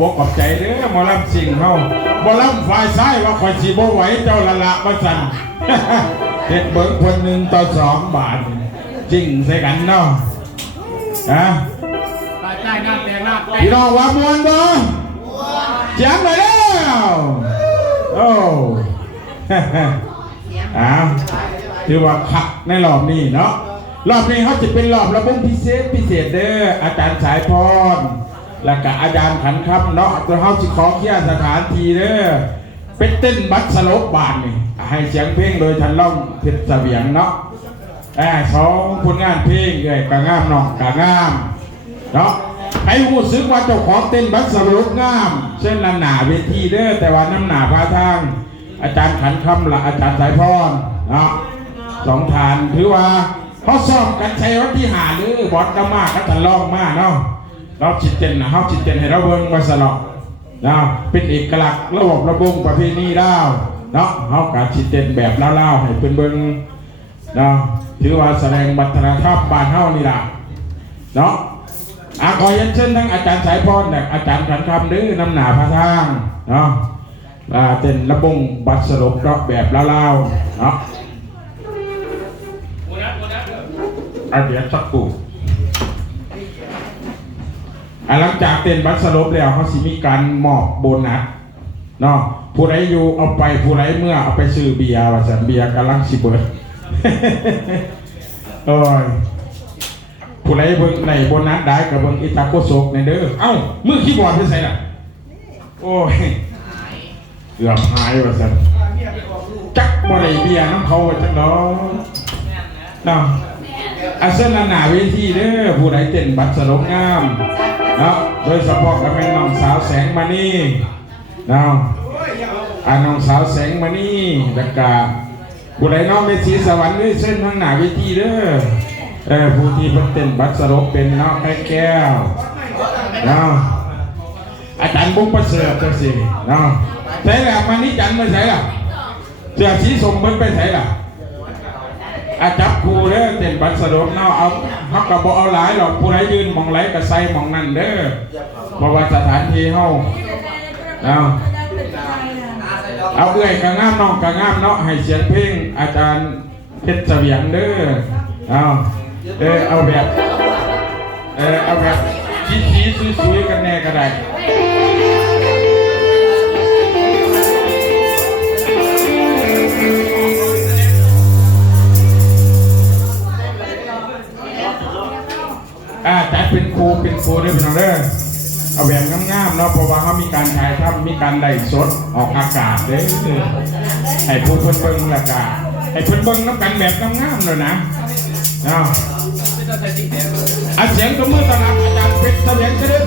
บอกขอบใจเด้อหมอลำสิ่งเขาหมอลำฝ่ายซ้ายว่าคอยชีโบไหวเจ้าละมาสั่นเห็ดเบิ้งคน1 ต่อ 2 บาทจริงใส่กันเนาะนะพี่น้องว่ามวนบ่เสียงเลยแล้วโอ้ถือว่าขักในรอบนี้เนาะรอบนี้เขาจะเป็นรอบระบบพิเศษเด้ออาจารย์สายพรและก็อาจารย์ขันครับเนาะตัวเขาจะขอเคลียร์สถานที่เด้อเป็นเต้นบัตรสลบบานนี่ให้เสียงเพลงโดยทันล่องเพชรเสวียงเนาะ2 ผลงานเพลงเลยกะงามน้องกะงามเนาะให้รู้สึกว่าเจ้าของเต้นบัตรสลบงามเช่นละหนาเวทีเด้อแต่ว่าน้ำหนาพาทางอาจารย์ขันคำละอาจารย์สายพรเนาะ2 ฐานถือว่าเขาซ้อมกันใช้วัดที่หาหรือบอสก็มากก็ทันล่องมากเนาะเราจิตเจนนะเขาจิตเจนให้เราเบิ้งมาสลบนะเป็นเอกลักษณ์ระบบระบงประเพณีเล่าเนาะเขาการจิตเจนแบบเล่าให้เป็นเบิ้งเนาะถือว่าแสดงวัฒนธรรมบ้านเฮานี่ล่ะเนาะขอยันเชิญทั้งอาจารย์สายพรและอาจารย์ขันคำดื้อน้ำหนาพาทางเนาะเต้นระบงบัตรสลบก็แบบเล่าเนาะเดี๋ยวสักกูหลังจากเต้นบัตรสลบแล้วเขาสิมีการมอบโบนัสเนาะผู้ใดอยู่เอาไปผู้ใดเมื่อเอาไปซื้อเบียร์ว่าสันเบียร์กำลังสิเบิดโอ้ยผู้ใดเบิ่งในโบนัสได้กับเบิ่งอิตาโกโซกในเด้อเอ้ามือคีย์บอร์ดที่ใส่ล่ะโอ้ยเกือบหายว่าสันจักบ่ได้เบียร์น้ำเขาจักดอกเนาะอาเซนหนาเวทีเด้อผู้ใดเต้นบัตรสลบงามเนาะโดยเฉพาะกับแม่น้องสาวแสงมณีเนาะน้องสาวแสงมณีแล้วก็ผู้ใดน้องเวทีสวรรค์ด้วยเส้นทางหนาเวทีเด้อผู้ที่เต้นบัตรสลบเป็นน้องแก้วเนาะอาจารย์บุ้งประเสริฐจังสิเนาะใส่ละมานี่จันไม่ใส่ละเสื้อสีส้มมันไปใส่ละจับครูเด้อเต้นบัตรสลบเนาะเอาฮักกับบ่เอาหลายหรอกผู้ใดยืนมองไหลกับใส่มองนั่นเด้อเพราะว่าสถานที่เฮาเนาะเอาเอื้อยกะงามน้องกะงามเนาะให้เสียงเพลงอาจารย์เพชรเสวียงเด้อเอาแบบชี้สวยๆกันแน่ก็ได้จัดเป็นครูด้วยพี่น้องเด้อเอาแบบงามๆเนาะเพราะว่าเขามีการถ่ายทำมีการไล่สดออกอากาศเด้อให้ผู้เพิ่นเบิ่งละกันให้เพิ่นเบิ่งน้ำกันแบบงามๆเลยนะเนาะเสียงตัวมือต้อนรับอาจารย์เพชรเสวียงเด้อ